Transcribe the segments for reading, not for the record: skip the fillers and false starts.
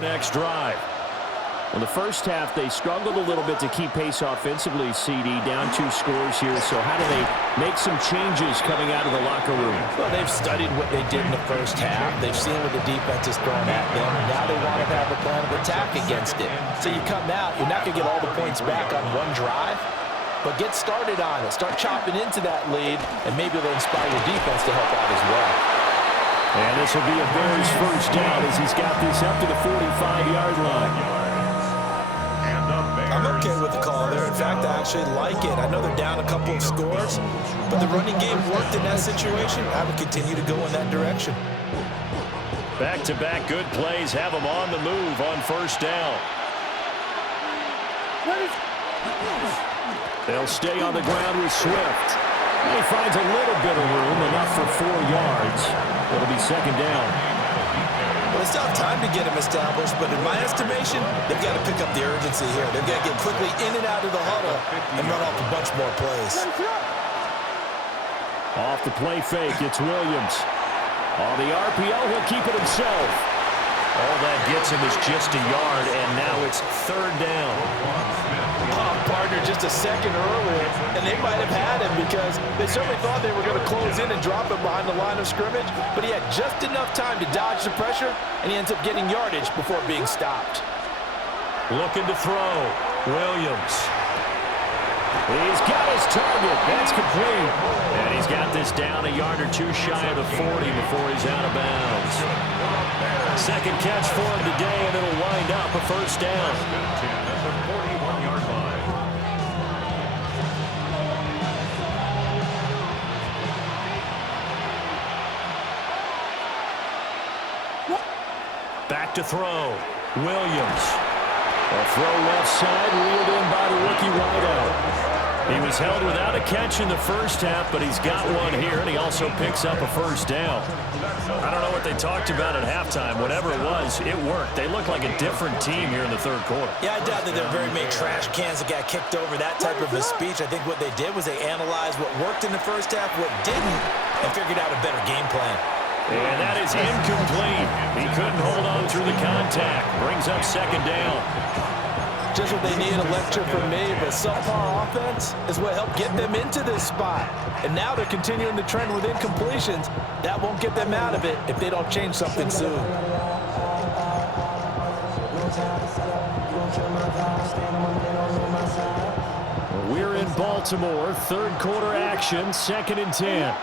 Next drive. In the first half, they struggled a little bit to keep pace offensively, CD, down 2 scores here. So how do they make some changes coming out of the locker room? Well, they've studied what they did in the first half. They've seen what the defense is throwing at them. And now they want to have a plan of attack against it. So you come out, you're not going to get all the points back on one drive, but get started on it. Start chopping into that lead, and maybe they'll inspire your defense to help out as well. And this will be a Bears first down as he's got this up to the 45-yard line. I'm okay with the call there. In fact, I actually like it. I know they're down a couple of scores, but the running game worked in that situation. I would continue to go in that direction. Back-to-back good plays have them on the move on first down. They'll stay on the ground with Swift. He finds a little bit of room, enough for 4 yards. It'll be second down. Well, they still have time to get him established, but in my estimation, they've got to pick up the urgency here. They've got to get quickly in and out of the huddle and run off a bunch more plays. Off the play fake, it's Williams. On the RPO, he'll keep it himself. All that gets him is just a yard, and now it's third down. Partner just a second earlier, and they might have had him because they certainly thought they were going to close in and drop him behind the line of scrimmage, but he had just enough time to dodge the pressure, and he ends up getting yardage before being stopped. Looking to throw. Williams. He's got his target. That's complete. And he's got this down a yard or 2 shy of the 40 before he's out of bounds. Second catch for him today, and it'll wind up a first down. Back to throw. Williams. A throw left side, reeled in by the rookie wideout. He was held without a catch in the first half, but he's got one here, and he also picks up a first down. I don't know what they talked about at halftime. Whatever it was, it worked. They look like a different team here in the third quarter. Yeah, I doubt that there are very many trash cans that got kicked over that type of a speech. I think what they did was they analyzed what worked in the first half, what didn't, and figured out a better game plan. And that is incomplete. He couldn't hold on through the contact. Brings up second down. Just what they need, a lecture from me, but subpar offense is what helped get them into this spot. And now they're continuing the trend with incompletions. That won't get them out of it if they don't change something soon. We're in Baltimore. Third quarter action, 2nd and 10.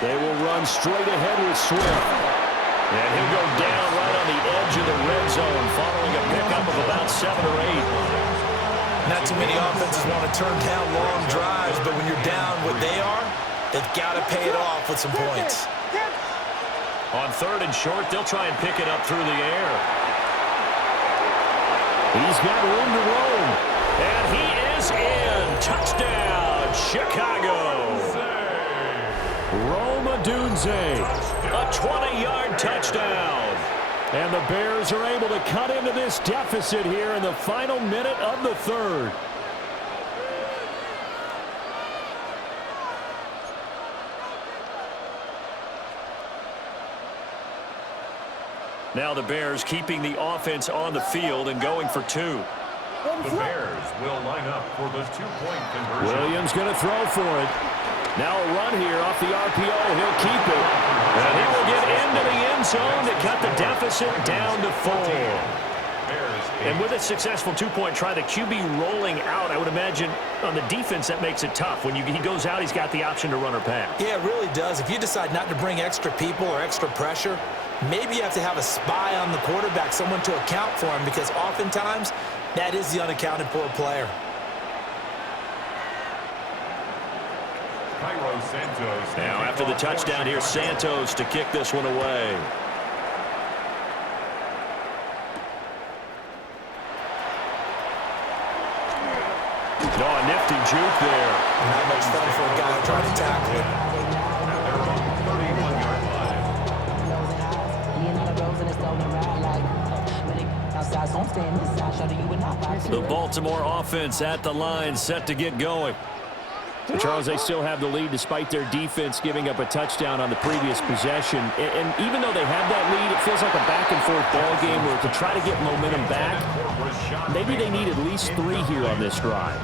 They will run straight ahead with Swift. And he'll go down right on the edge of the red zone following a pickup of about 7 or 8. Not too many offenses want to turn down long drives, but when you're down what they are, they've got to pay it off with some points. On 3rd and short, they'll try and pick it up through the air. He's got room to roam. And he is in. Touchdown, Chicago. Madden26, a 20-yard touchdown. And the Bears are able to cut into this deficit here in the final minute of the third. Now the Bears keeping the offense on the field and going for 2. The Bears will line up for the 2-point conversion. Williams going to throw for it. Now a run here off the RPO. He'll keep it. And he will get into the end zone to cut the deficit down to 4. And with a successful 2-point try, the QB rolling out, I would imagine on the defense that makes it tough. When he goes out, he's got the option to run or pass. Yeah, it really does. If you decide not to bring extra people or extra pressure, maybe you have to have a spy on the quarterback, someone to account for him, because oftentimes that is the unaccounted for player. Now after the touchdown here, Santos to kick this one away. Oh, a nifty juke there. Not much fun for a guy trying to tackle it. The Baltimore offense at the line, set to get going. But Charles, they still have the lead despite their defense giving up a touchdown on the previous possession. And even though they have that lead, it feels like a back-and-forth ball game where to try to get momentum back, maybe they need at least 3 here on this drive.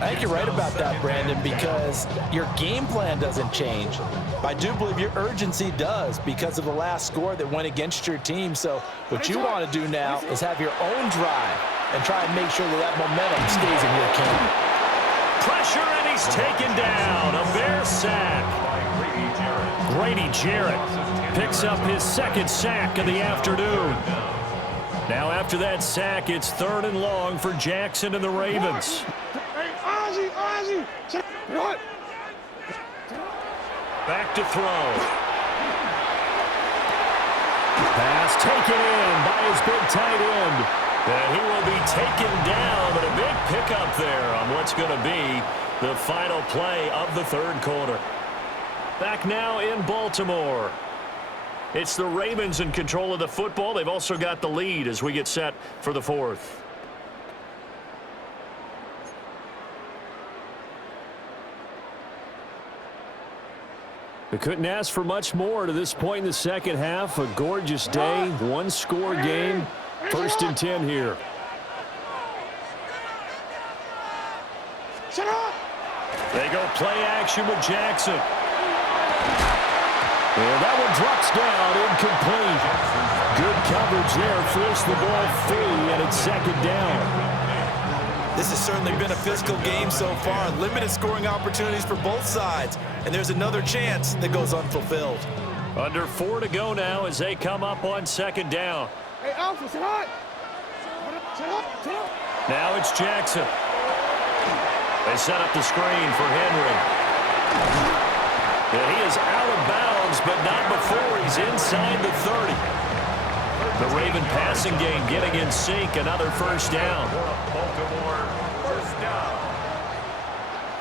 I think you're right about that, Brandon, because your game plan doesn't change. I do believe your urgency does because of the last score that went against your team. So what you want to do now is have your own drive and try and make sure that momentum stays in your camp. Pressure, and he's taken down. A Bear sack. Grady Jarrett picks up his 2nd sack of the afternoon. Now after that sack, it's 3rd and long for Jackson and the Ravens. Back to throw. Pass taken in by his big tight end. And he will be taken down, but a big pickup there on what's going to be the final play of the 3rd quarter. Back now in Baltimore. It's the Ravens in control of the football. They've also got the lead as we get set for the 4th. We couldn't ask for much more to this point in the second half. A gorgeous day, 1-score game. 1st and 10 here. They go play action with Jackson. And that one drops down, incomplete. Good coverage there, forced the ball free, and it's 2nd down. This has certainly been a physical game so far. Limited scoring opportunities for both sides. And there's another chance that goes unfulfilled. Under 4 to go now as they come up on 2nd down. Hey, Alpha, sit up. Now it's Jackson. They set up the screen for Henry. And he is out of bounds, but not before he's inside the 30. The Raven passing game getting in sync. Another 1st down. Baltimore, 1st down.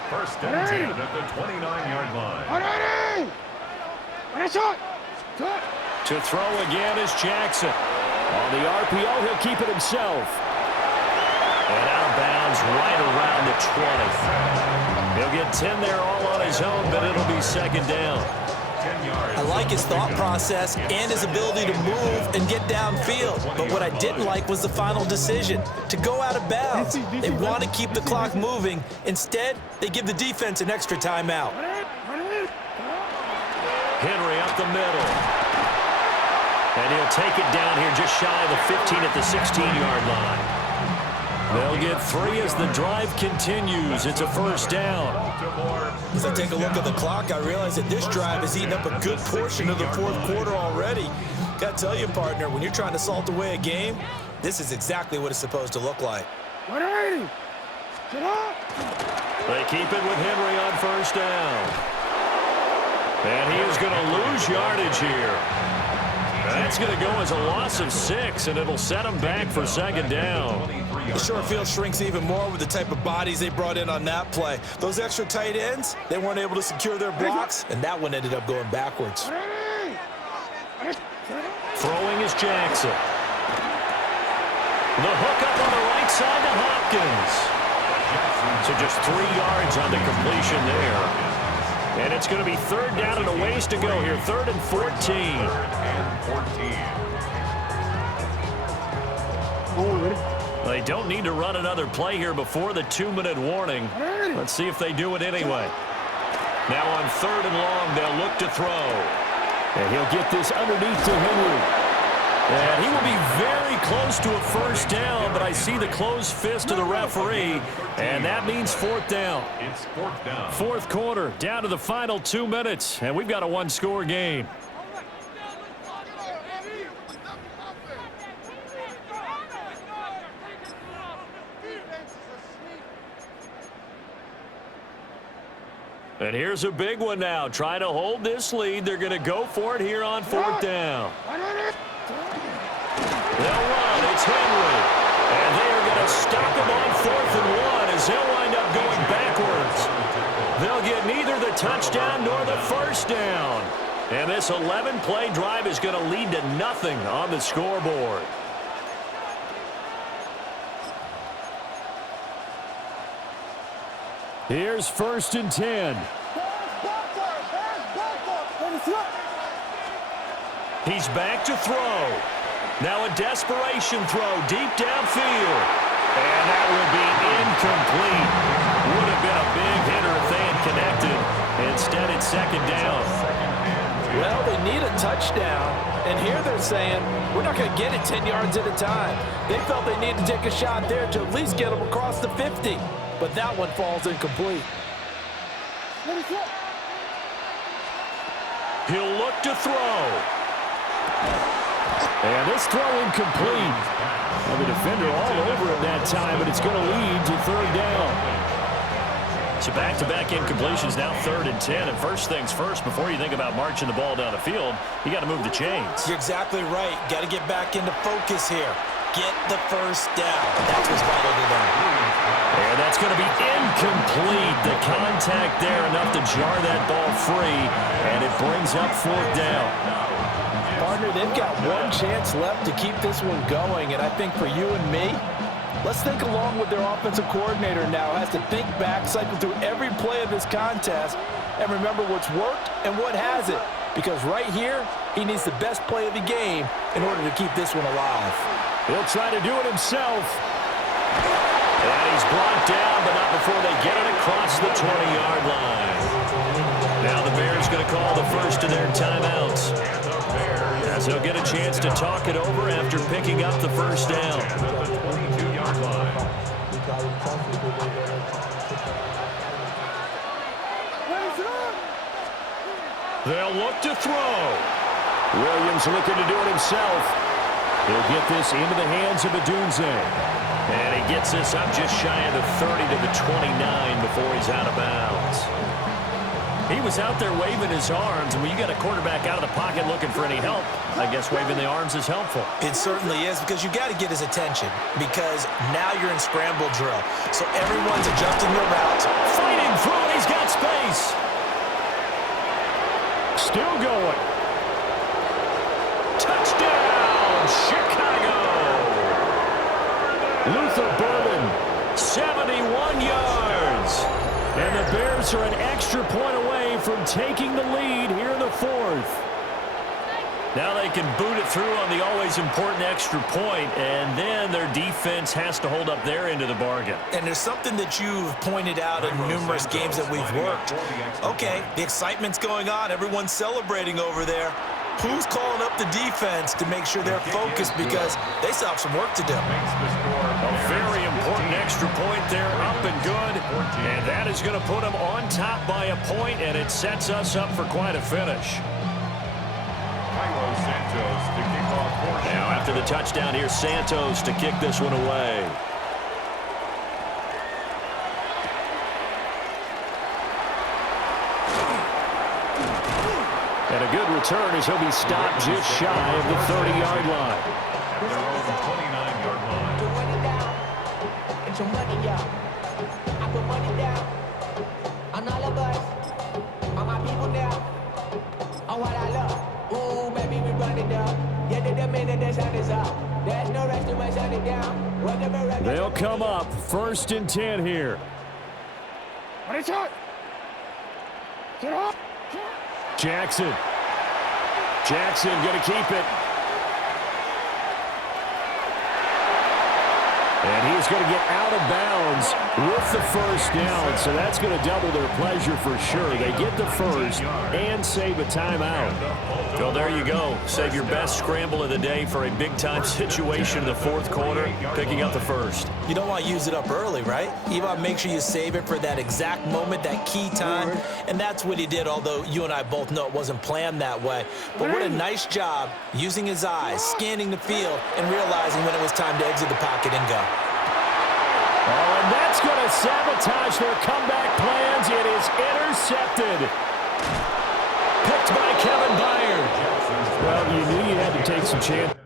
1st and 10 at the 29-yard line. To throw again is Jackson. On the RPO, he'll keep it himself. And out of bounds right around the 20. He'll get 10 there all on his own, but it'll be 2nd down. I like his thought process and his ability to move and get downfield. But what I didn't like was the final decision, to go out of bounds. They want to keep the clock moving. Instead, they give the defense an extra timeout. Henry up the middle. And he'll take it down here just shy of the 15 at the 16-yard line. They'll get 3 as the drive continues. It's a 1st down. As I take a look at the clock, I realize that this drive has eaten up a good portion of the 4th quarter already. Got to tell you, partner, when you're trying to salt away a game, this is exactly what it's supposed to look like. They keep it with Henry on 1st down. And he is going to lose yardage here. That's going to go as a loss of 6, and it'll set him back for 2nd down. The short field shrinks even more with the type of bodies they brought in on that play. Those extra tight ends, they weren't able to secure their blocks, and that one ended up going backwards. Throwing is Jackson. The hook up on the right side to Hopkins. So just 3 yards on the completion there. And it's going to be 3rd down and a ways to go here. 3rd and 14. They don't need to run another play here before the 2-minute warning. Let's see if they do it anyway. Now on 3rd and long, they'll look to throw. And he'll get this underneath to Henry. And he will be very close to a 1st down, but I see the closed fist of the referee, and that means 4th down. It's 4th down. 4th quarter, down to the final 2 minutes, and we've got a 1-score game. And here's a big one now. Trying to hold this lead. They're going to go for it here on 4th down. They'll run. It's Henry. And they are going to stop him on 4th and 1 as they'll wind up going backwards. They'll get neither the touchdown nor the 1st down. And this 11-play drive is going to lead to nothing on the scoreboard. Here's 1st and 10. He's back to throw. Now a desperation throw deep downfield. And that will be incomplete. Would have been a big hitter if they had connected. Instead, it's 2nd down. Well, they need a touchdown. And here they're saying, we're not going to get it 10 yards at a time. They felt they needed to take a shot there to at least get them across the 50. But that one falls incomplete. He'll look to throw. And this throw incomplete. Well, the defender all over it that time, but it's going to lead to 3rd down. So back-to-back incompletions, now 3rd and 10. And first things first, before you think about marching the ball down the field, you got to move the chains. You're exactly right. Got to get back into focus here. Get the first down. That's what's vital to them. And that's going to be incomplete. The contact there enough to jar that ball free, and it brings up 4th down. Partner, they've got one chance left to keep this one going, and I think for you and me, let's think along with their offensive coordinator now. Has to think back, cycle through every play of this contest, and remember what's worked and what hasn't. Because right here, he needs the best play of the game in order to keep this one alive. He'll try to do it himself. And he's brought down, but not before they get it across the 20-yard line. Now the Bears going to call the first of their timeouts, as they'll get a chance to talk it over after picking up the first down. They'll look to throw. Williams looking to do it himself. He'll get this into the hands of Madden26. And he gets this up just shy of the 30 to the 29 before he's out of bounds. He was out there waving his arms, and when you got a quarterback out of the pocket looking for any help, I guess waving the arms is helpful. It certainly is, because you got to get his attention, because now you're in scramble drill. So everyone's adjusting their routes. Fighting through it, he's got space. Still going. Touchdown, Chicago. Luther Burden, 71 yards. And the Bears are an extra point away from taking the lead here in the 4th. Now they can boot it through on the always important extra point, and then their defense has to hold up their end of the bargain. And there's something that you've pointed out in numerous games that we've worked. Okay, the excitement's going on. Everyone's celebrating over there. Who's calling up the defense to make sure they're focused, because they still have some work to do? A very important extra point there, up and good. And that is going to put them on top by a point, and it sets us up for quite a finish. Now after the touchdown, here's Santos to kick this one away. And a good return as he'll be stopped just shy of the 30-yard line. At their own 29-yard line. Put money down. Get your money up. I put money down on all of us, on my people now, on what I love. Ooh, baby, we run it up. Yeah, the minute the sun is up. There's no rest to my shut it down. They'll come up 1st and 10 here. Jackson going to keep it. And he's going to get out of bounds with the first down, so that's going to double their pleasure for sure. They get the first and save a timeout. Well, there you go. Save your best scramble of the day for a big-time situation in the 4th quarter, picking up the first. You don't want to use it up early, right? You want to make sure you save it for that exact moment, that key time, and that's what he did, although you and I both know it wasn't planned that way. But what a nice job using his eyes, scanning the field, and realizing when it was time to exit the pocket and go. Oh, and that's going to sabotage their comeback plans. It is intercepted. Picked by Kevin Byard. Well, you knew you had to take some chances.